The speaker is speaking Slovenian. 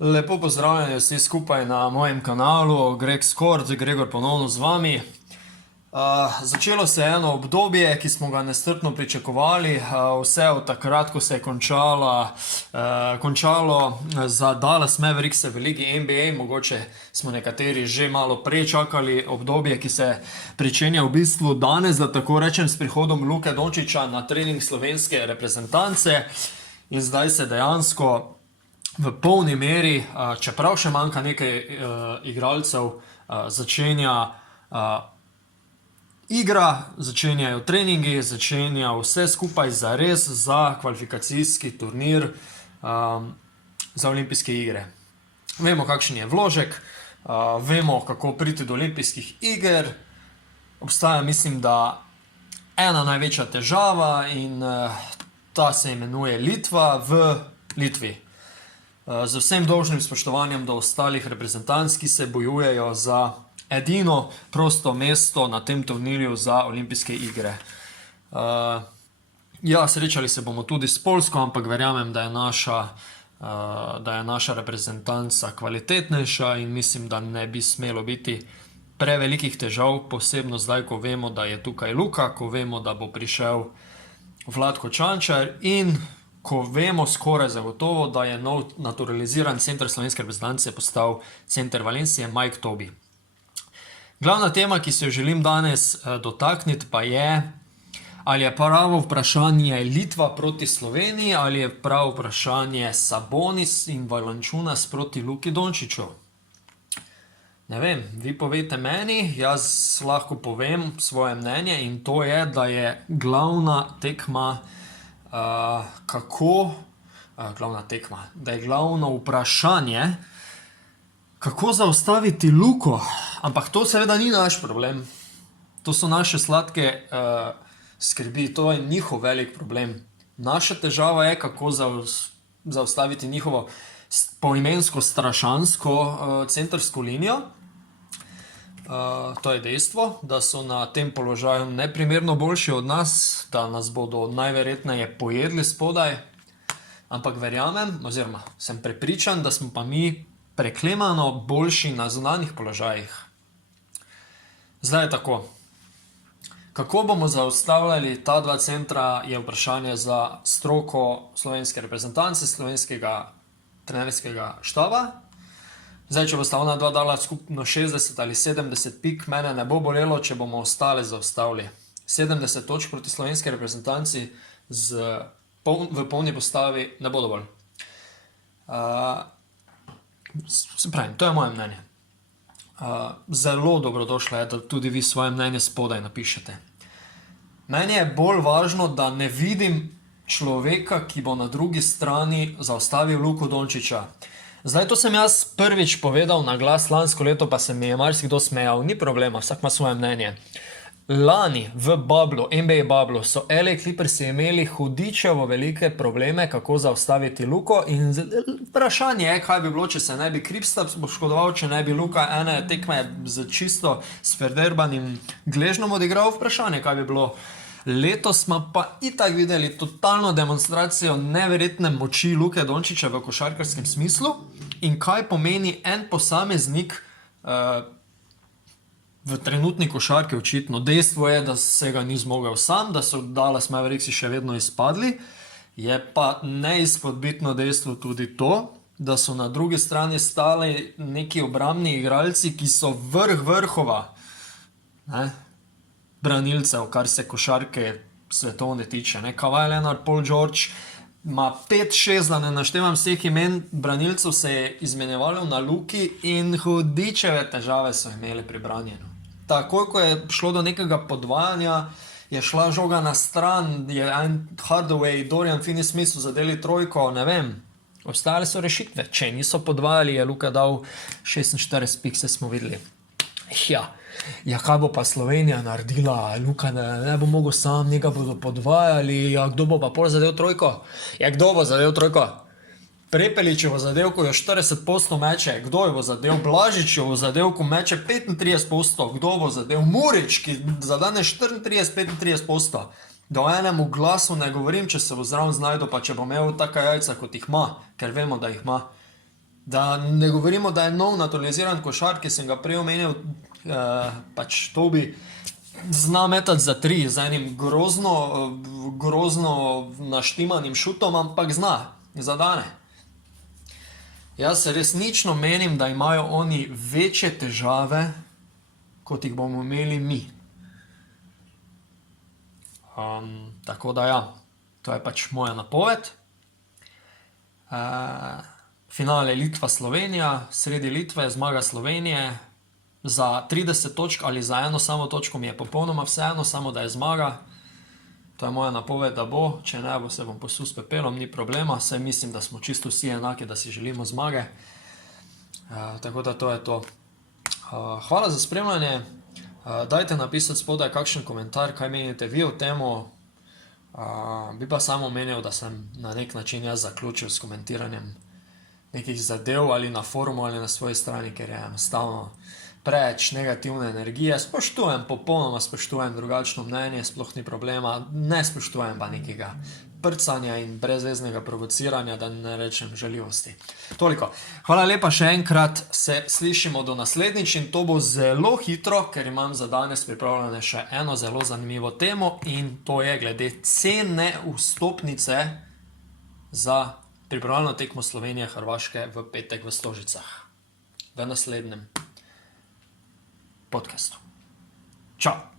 Lepo pozdravljeni vsi skupaj na mojem kanalu, Greg Skort, Gregor ponovno z vami. Začelo se je eno obdobje, ki smo ga nestrpno pričakovali, vse od takrat, ko se je končalo za Dallas Mavericks v ligi NBA, mogoče smo nekateri že malo prej čakali obdobje, ki se pričenja v bistvu danes, da tako rečem, s prihodom Luke Dončića na trening slovenske reprezentance in zdaj se dejansko v polni meri, čeprav še manjka nekaj igralcev, začenja igra, začenjajo treningi, začenja vse skupaj zares za kvalifikacijski turnir za olimpijske igre. Vemo, kakšen je vložek, vemo, kako priti do olimpijskih iger. Obstaja, mislim, da ena največja težava in ta se imenuje Litva v Litvi. Z vsem dolžnim spoštovanjem do ostalih reprezentanc, ki se bojujejo za edino prosto mesto na tem turnirju za olimpijske igre. Srečali se bomo tudi s Poljsko, ampak verjamem, da je naša reprezentanca kvalitetnejša in mislim, da ne bi smelo biti prevelikih težav, posebno zdaj, ko vemo, da je tukaj Luka, ko vemo, da bo prišel Vlatko Čančar in ko vemo skoraj zagotovo, da je nov naturaliziran center slovenske reprezentance postal center Valencije Mike Tobi. Glavna tema, ki se jo želim danes dotakniti, pa je, ali je pravo vprašanje Litva proti Sloveniji, ali je pravo vprašanje Sabonis in Valančunas proti Luki Dončiću. Ne vem, vi povejte meni, jaz lahko povem svoje mnenje in to je, da je glavna tekma da je glavno vprašanje, kako zaustaviti Luko, ampak to seveda ni naš problem. To so naše sladke skrbi, to je njihov velik problem. Naša težava je, kako zaustaviti njihovo poimensko strašansko centrsko linijo. To je dejstvo, da so na tem položaju neprimerno boljši od nas, da nas bodo najverjetneje pojedli spodaj, ampak verjamem, oziroma sem prepričan, da smo pa mi preklemano boljši na zunanjih položajih. Zdaj je tako. Kako bomo zaustavljali ta dva centra, je vprašanje za stroko slovenske reprezentance, slovenskega trenerskega štaba. Zdaj, če bosta ona dva dala skupno 60 ali 70 pik, mene ne bo bolelo, če bomo ostale zaustavili. 70 točk proti slovenske reprezentanci v polni postavi ne bo dovolj. Se pravim, to je moje mnenje. Zelo dobrodošlo je, da tudi vi svoje mnenje spodaj napišete. Meni je bolj važno, da ne vidim človeka, ki bo na drugi strani zaustavil Luko Dončića. Zdaj, to sem jaz prvič povedal na glas lansko leto, pa se mi je marsikdo smejal. Ni problema, vsak ima svoje mnenje. Lani v bublu, NBA bublu, so LA Clippersi imeli hudičevo velike probleme, kako zaustaviti Luko in vprašanje je, kaj bi bilo, če se ne bi Kristaps poškodoval, če ne bi Luka ene tekme z čisto sferderbanim gležnom odigral, vprašanje, kaj bi bilo. Letos smo pa itak videli totalno demonstracijo neverjetne moči Luke Dončića v košarkarskem smislu in kaj pomeni en posameznik v trenutni košarki očitno. Dejstvo je, da se ga ni zmogel sam, da so Dallas Mavericksi še vedno izpadli, je pa neizpodbitno dejstvo tudi to, da so na drugi strani stali neki obrambni igralci, ki so vrh vrhova, branilcev, kar se košarke svetovne tiče. Kawhi Leonard, Paul George ima 5-6, da ne naštevam vseh imen branilcev, se je izmenjevalo na Luki in hudičeve težave so imeli pri branjenju. Takoj, ko je šlo do nekega podvajanja, je šla žoga na stran, je Hardaway, Dorian Finney-Smith zadeli trojko, ne vem. Ostale so rešitve. Če niso podvajali, je Luka dal 46 pik, se smo videli. Ja, kaj bo pa Slovenija naredila? Luka ne bo mogel sam, njega bodo podvajali, kdo bo pa pol zadev trojko? Kdo bo zadev trojko? Prepelićevo zadevko je 40% meče, kdo jo bo zadev? Blažičevo zadevko meče 35%, kdo bo zadev? Murić, ki zadane 34-35%. Da o enemu glasu ne govorim, če se bo zraven znajdo, pa če bo imel taka jajca, kot jih ima, ker vemo, da jih ima. Da ne govorimo, da je nov naturaliziran košar, ki sem ga prej omenil, pač Tobi zna metati za 3 z enim grozno naštimanim šutom, ampak zna, zadane. Jaz resnično menim, da imajo oni večje težave, kot jih bomo imeli mi. Tako da ja, to je pač moja napoved. Finale Litva-Slovenija, sredi Litve, zmaga Slovenije. Za 30 točk ali za eno samo točko mi je popolnoma vseeno, samo da je zmaga. To je moja napoved, da bo. Če ne bo, se bom posul s pepelom, ni problema. Saj mislim, da smo čisto vsi enaki, da si želimo zmage. Tako da to je to. Hvala za spremljanje. Dajte napisati spodaj kakšen komentar, kaj menite vi o temu. Bi pa samo omenil, da sem na nek način jaz zaključil s komentiranjem nekih zadev ali na forumu ali na svoji strani, ker je enostavno preveč negativne energije. Spoštujem, popolnoma spoštujem drugačno mnenje, sploh ni problema. Ne spoštujem pa nekega prcanja in brezveznega provociranja, da ne rečem žaljivosti. Toliko. Hvala lepa še enkrat, se slišimo do naslednjič in to bo zelo hitro, ker imam za danes pripravljene še eno zelo zanimivo temo in to je glede cene vstopnice za pripravljalno tekmo Slovenije-Hrvaške v petek v Stožicah. V naslednjem podcastu. Čau!